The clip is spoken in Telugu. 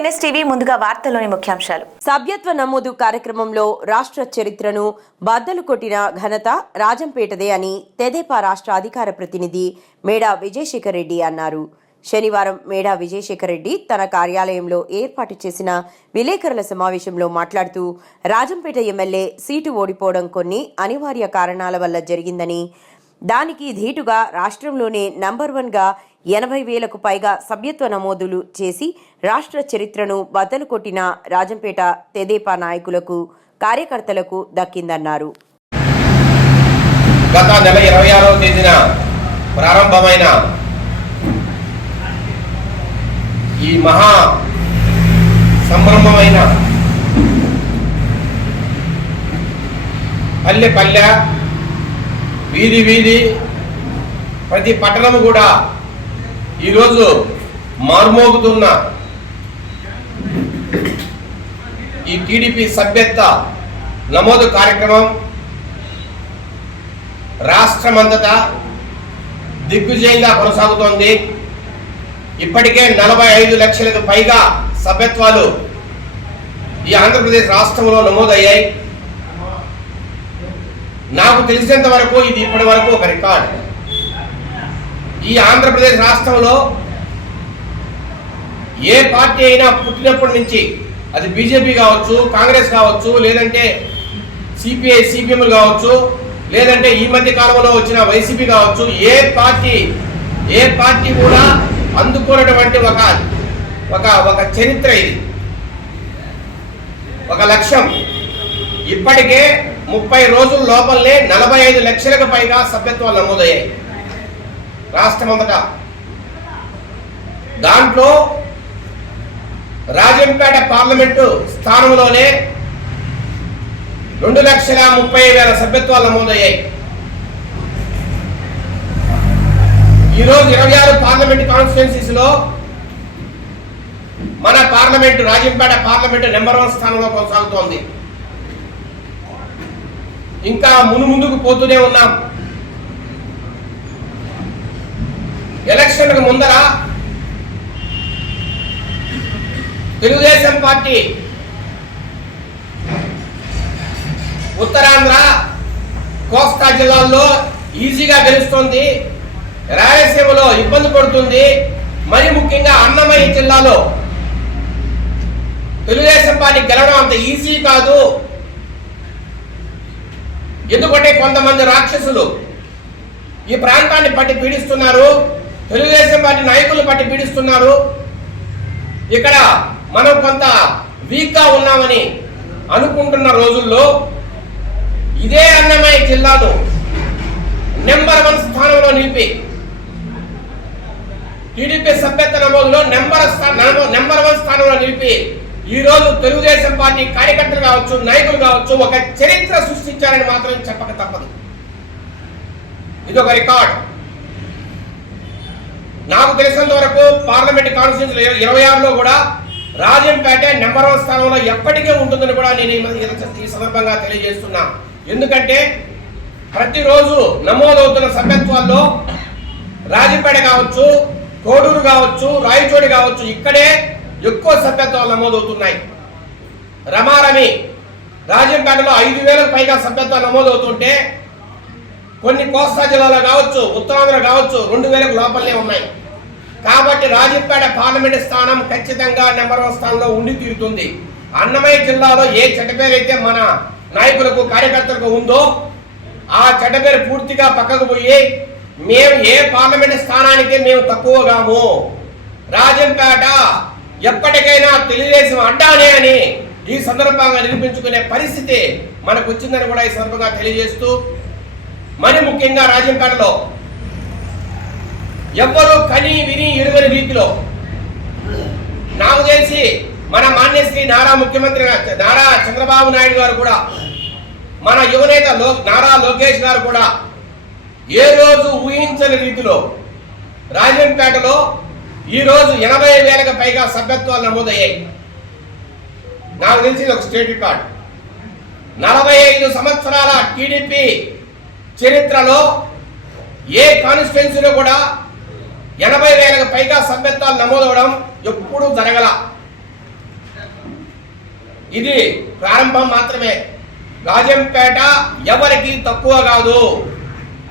ఎన్ఎస్టీవీ ముందుగా వార్తల్లోని ముఖ్యాంశాలు. సభ్యత్వ నమోదు కార్యక్రమంలో రాష్ట్ర చరిత్రను బద్దలు కొట్టిన ఘనత రాజంపేటదే అని తెదేపా రాష్ట్ర అధికార ప్రతినిధి మేడా విజయశేఖర్ రెడ్డి అన్నారు. శనివారం మేడా విజయశేఖర్ రెడ్డి తన కార్యాలయంలో ఏర్పాటు చేసిన విలేకరుల సమావేశంలో మాట్లాడుతూ రాజంపేట ఎమ్మెల్యే సీటు ఓడిపోవడం కొన్ని అనివార్య కారణాల వల్ల జరిగిందని దానికి ధీటుగా రాష్ట్రంలోనే నంబర్ వన్గా ఎనభై వేలకు పైగా సభ్యత్వ నమోదులు చేసి రాష్ట్ర చరిత్రను బద్దలు కొట్టిన రాజంపేట తెదేపా నాయకులకు కార్యకర్తలకు దక్కిందన్నారు. గత నెల ఇరవై ఆరవ తేదీన ప్రారంభమైన ఈ మహా సంభ్రమమైన పల్లె పల్లె వీధి వీధి ప్రతి పట్టణము కూడా ఈరోజు మార్మోగుతున్న ఈ టీడీపీ సభ్యత్వ నమోదు కార్యక్రమం రాష్ట్రమంతటా దిగ్విజయంగా కొనసాగుతోంది. ఇప్పటికే నలభై ఐదు లక్షలకు పైగా సభ్యత్వాలు ఈ ఆంధ్రప్రదేశ్ రాష్ట్రంలో నమోదయ్యాయి. నాకు తెలిసినంత వరకు ఇది ఇప్పటి వరకు ఒక రికార్డ్. ఈ ఆంధ్రప్రదేశ్ రాష్ట్రంలో ఏ పార్టీ అయినా పుట్టినప్పటి నుంచి అది బీజేపీ కావచ్చు కాంగ్రెస్ కావచ్చు లేదంటే సిపిఐ సిపిఎం కావచ్చు లేదంటే ఈ మధ్య కాలంలో వచ్చిన వైసీపీ కావచ్చు ఏ పార్టీ ఏ పార్టీ కూడా అందుకున్నటువంటి ఒక ఒక ఒక చరిత్ర ఇది. ఒక లక్ష్యం. ఇప్పటికే ముప్పై రోజుల లోపలనే నలభై ఐదు లక్షలకు పైగా సభ్యత్వాలు నమోదయ్యాయి. రాష్ట్రమంతటా. దాంట్లో రాజంపేట పార్లమెంటు స్థానంలోనే రెండు లక్షల ముప్పై వేల సభ్యత్వాలు నమోదయ్యాయి. ఈరోజు ఇరవై ఆరు పార్లమెంట్ కాన్స్టిట్యున్సీస్లో మన parliament Rajampet parliament number one స్థానంలో కొనసాగుతోంది. ఇంకా మును ముందుకు పోతూనే ఉన్నాం. ఎలక్షన్లకు తెలుగుదేశం పార్టీ ఉత్తరాంధ్ర కోస్తా జిల్లాల్లో ఈజీగా గెలుస్తుంది. రాయలసీమలో ఇబ్బంది పడుతుంది. మరి ముఖ్యంగా అన్నమయ్య జిల్లాలో తెలుగుదేశం పార్టీ గెలవడం అంత ఈజీ కాదు. ఎందుకంటే కొంతమంది రాక్షసులు ఈ ప్రాంతాన్ని పట్టి పీడిస్తున్నారు. తెలుగుదేశం పార్టీ నాయకులు పట్టి పీడిస్తున్నారు. ఇక్కడ మనం కొంత వీక్గా ఉన్నామని అనుకుంటున్న రోజుల్లో ఇదే అన్నమయ్య జిల్లాను నెంబర్ వన్ స్థానంలో నిలిపి టీడీపీ సభ్యత్వ నమోదులో నెంబర్ నెంబర్ వన్ స్థానంలో నిలిపి ఈ రోజు తెలుగుదేశం పార్టీ కార్యకర్తలు కావచ్చు నాయకులు కావచ్చు ఒక చరిత్ర సృష్టించారని మాత్రం చెప్పక తప్పదు. ఇది ఒక రికార్డ్. నాకు తెలిసినంత వరకు పార్లమెంట్ కాన్స్టిట్యూన్సీ ఇరవై ఆరులో కూడా రాజంపేట నెంబర్ వన్ స్థానంలో ఎప్పటికే ఉంటుందని కూడా నేను ఈ మధ్య- ఈ సందర్భంగా తెలియజేస్తున్నా. ఎందుకంటే ప్రతిరోజు నమోదవుతున్న సభ్యత్వాల్లో రాజంపేట కావచ్చు కోడూరు కావచ్చు రాయచోడి కావచ్చు ఇక్కడే ఎక్కువ సభ్యత్వాలు నమోదవుతున్నాయి. రమారమి రాజంపేటలో ఐదు వేలకు పైగా సభ్యత్వాలు నమోదవుతుంటే కొన్ని కోస్తా జిల్లాలో కావచ్చు ఉత్తరాంధ్ర కావచ్చు రెండు వేలకు లోపలనే ఉన్నాయి. కాబట్టి రాజంపేట పార్లమెంట్ స్థానం ఖచ్చితంగా నెంబర్ వన్ స్థానంలో ఉండి తీరుతుంది. అన్నమయ్య జిల్లాలో ఏ చెడ్డ పేరు అయితే మన నాయకులకు కార్యకర్తలకు ఉందో ఆ చెడ్డ పేరు పూర్తిగా పక్కకు పోయి మేము ఏ పార్లమెంట్ స్థానానికి మేము తక్కువగాము రాజంపేట ఎప్పటికైనా తెలుగుదేశం అడ్డానే అని ఈ సందర్భంగా నిరూపించుకునే పరిస్థితి మనకు వచ్చిందని కూడా ఈ సందర్భంగా తెలియజేస్తూ మరి ముఖ్యంగా రాజంపేటలో ఎవ్వరూ కని విని ఎరుగని రీతిలో నాకు తెలిసి మన మాన్యశ్రీ నారా ముఖ్యమంత్రి నారా చంద్రబాబు నాయుడు గారు కూడా మన యువనేత లో నారా లోకేష్ గారు కూడా ఏ రోజు ఊహించని రీతిలో రాజంపేటలో ఈ రోజు ఎనభై వేలకు పైగా సభ్యత్వాలు నమోదయ్యాయి. నాకు తెలిసి ఇది ఒక స్టేట్ రికార్డ్. నలభై ఐదు సంవత్సరాల టీడీపీ చరిత్రలో ఏ కాన్స్టిట్యున్సీలో కూడా ఎనభై వేలకు పైగా సభ్యత్వాలు నమోదవడం ఎప్పుడూ జరగల. ఇది ప్రారంభం మాత్రమే. గాజంపేట ఎవరికి తక్కువ కాదు.